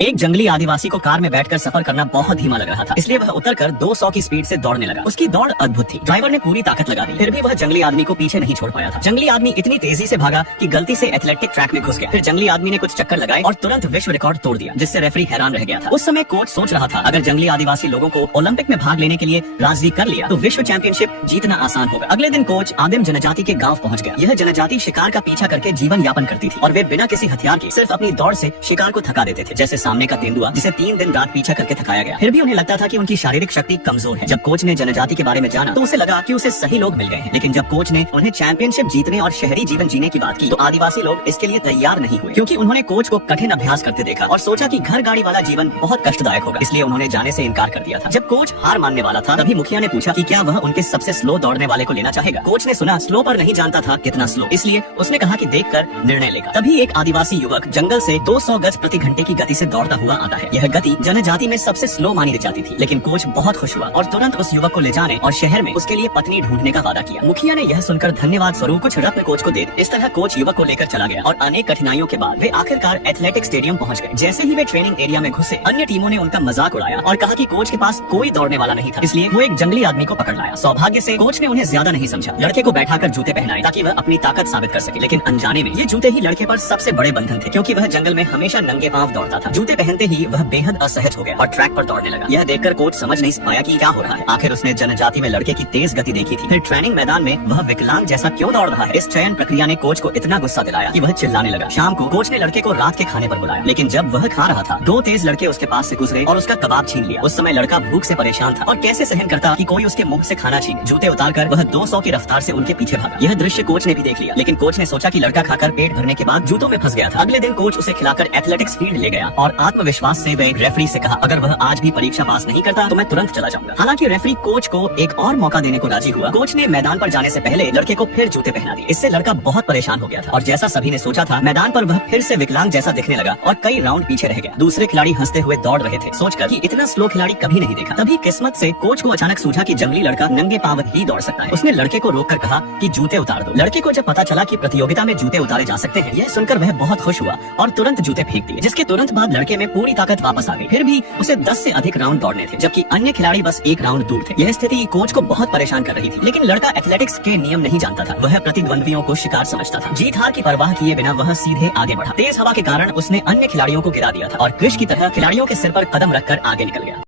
एक जंगली आदिवासी को कार में बैठकर सफर करना बहुत धीमा लग रहा था, इसलिए वह उतरकर 200 की स्पीड से दौड़ने लगा। उसकी दौड़ अद्भुत थी। ड्राइवर ने पूरी ताकत लगा दी, फिर भी वह जंगली आदमी को पीछे नहीं छोड़ पाया था। जंगली आदमी इतनी तेजी से भागा कि गलती से एथलेटिक ट्रैक में घुस गया। फिर जंगली आदमी ने कुछ चक्कर लगाए और तुरंत विश्व रिकॉर्ड तोड़ दिया, जिससे रेफरी हैरान रह गया था। उस समय कोच सोच रहा था, अगर जंगली आदिवासी लोगों को ओलंपिक में भाग लेने के लिए राजी कर लिया तो विश्व चैंपियनशिप जीतना आसान होगा। अगले दिन कोच आदिम जनजाति के गाँव पहुँच गया। यह जनजाति शिकार का पीछा करके जीवन यापन करती थी और वे बिना किसी हथियार के सिर्फ अपनी दौड़ से शिकार को थका देते थे, जैसे सामने का तेंदुआ जिसे 3 दिन रात पीछा करके थकाया गया। फिर भी उन्हें लगता था कि उनकी शारीरिक शक्ति कमजोर है। जब कोच ने जनजाति के बारे में जाना तो उसे लगा कि उसे सही लोग मिल गए हैं। लेकिन जब कोच ने उन्हें चैंपियनशिप जीतने और शहरी जीवन जीने की बात की तो आदिवासी लोग इसके लिए तैयार नहीं हुए, क्योंकि उन्होंने कोच को कठिन अभ्यास करते देखा और सोचा कि घर गाड़ी वाला जीवन बहुत कष्टदायक होगा, इसलिए उन्होंने जाने से इनकार कर दिया था। जब कोच हार मानने वाला था तभी मुखिया ने पूछा कि क्या वह उनके सबसे स्लो दौड़ने वाले को लेना चाहेगा। कोच ने सुना स्लो पर नहीं जानता था कितना स्लो, इसलिए उसने कहा कि देखकर निर्णय लेगा। तभी एक आदिवासी युवक जंगल से 200 गज प्रति घंटे की गति से दौड़ता हुआ आता है। यह गति जनजाति में सबसे स्लो मानी जाती थी, लेकिन कोच बहुत खुश हुआ और तुरंत उस युवक को ले जाने और शहर में उसके लिए पत्नी ढूंढने का वादा किया। मुखिया ने यह सुनकर धन्यवाद स्वरूप कुछ रत्न कोच को दे दिए। इस तरह कोच युवक को लेकर चला गया और अनेक कठिनाइयों के बाद वे आखिरकार एथलेटिक स्टेडियम पहुंच गए। जैसे ही वे ट्रेनिंग एरिया में घुसे, अन्य टीमों ने उनका मजाक उड़ाया और कहा कि कोच के पास कोई दौड़ने वाला नहीं था, इसलिए वो एक जंगली आदमी को पकड़ लाया। सौभाग्य से कोच ने उन्हें ज्यादा नहीं समझा, लड़के को बैठाकर जूते पहनाए ताकि वह अपनी ताकत साबित कर सके। लेकिन अनजाने में ये जूते ही लड़के पर सबसे बड़े बंधन थे, क्योंकि वह जंगल में हमेशा नंगे पांव दौड़ता था। जूते पहनते ही वह बेहद असहज हो गया और ट्रैक पर दौड़ने लगा। यह देखकर कोच समझ नहीं पाया कि क्या हो रहा है। आखिर उसने जनजाति में लड़के की तेज गति देखी थी, फिर ट्रेनिंग मैदान में वह विकलांग जैसा क्यों दौड़ रहा है। इस चयन प्रक्रिया ने कोच को इतना गुस्सा दिलाया कि वह चिल्लाने लगा। शाम को कोच ने लड़के को रात के खाने पर बुलाया, लेकिन जब वह खा रहा था 2 तेज लड़के उसके पास से गुजरे और उसका कबाब छीन लिया। उस समय लड़का भूख से परेशान था और कैसे सहन करता कि कोई उसके मुंह से खाना छीने। जूते उतारकर वह 200 की रफ्तार से उनके पीछे भागा। यह दृश्य कोच ने भी देख लिया, लेकिन कोच ने सोचा कि लड़का खाकर पेट भरने के बाद जूतों में फंस गया था। अगले दिन कोच उसे खिलाकर एथलेटिक्स फील्ड ले गया और आत्मविश्वास से वह रेफरी से कहा, अगर वह आज भी परीक्षा पास नहीं करता तो मैं तुरंत चला जाऊंगा। हालांकि रेफरी कोच को एक और मौका देने को राजी हुआ। कोच ने मैदान पर जाने से पहले लड़के को फिर जूते पहना दिए। इससे लड़का बहुत परेशान हो गया था और जैसा सभी ने सोचा था, मैदान पर वह फिर से विकलांग जैसा दिखने लगा और कई राउंड पीछे रह गया। दूसरे खिलाड़ी हंसते हुए दौड़ रहे थे, सोचकर कि इतना स्लो खिलाड़ी कभी नहीं देखा। तभी किस्मत से कोच को अचानक सूझा कि जंगली लड़का नंगे पांव ही दौड़ सकता है। उसने लड़के को रोककर कहा कि जूते उतार दो। लड़के को जब पता चला कि प्रतियोगिता में जूते उतारे जा सकते हैं, यह सुनकर वह बहुत खुश हुआ और तुरंत जूते फेंक दिए, जिसके तुरंत बाद लड़के में पूरी ताकत वापस आ गई। फिर भी उसे 10 से अधिक राउंड दौड़ने थे, जबकि अन्य खिलाड़ी बस 1 राउंड दूर थे। यह स्थिति कोच को बहुत परेशान कर रही थी, लेकिन लड़का एथलेटिक्स के नियम नहीं जानता था। वह प्रतिद्वंद्वियों को शिकार समझता था। जीत हार की परवाह किए बिना वह सीधे आगे बढ़ा। तेज हवा के कारण उसने अन्य खिलाड़ियों को गिरा दिया था और कृष की तरह खिलाड़ियों के सिर पर कदम रखकर आगे निकल गया।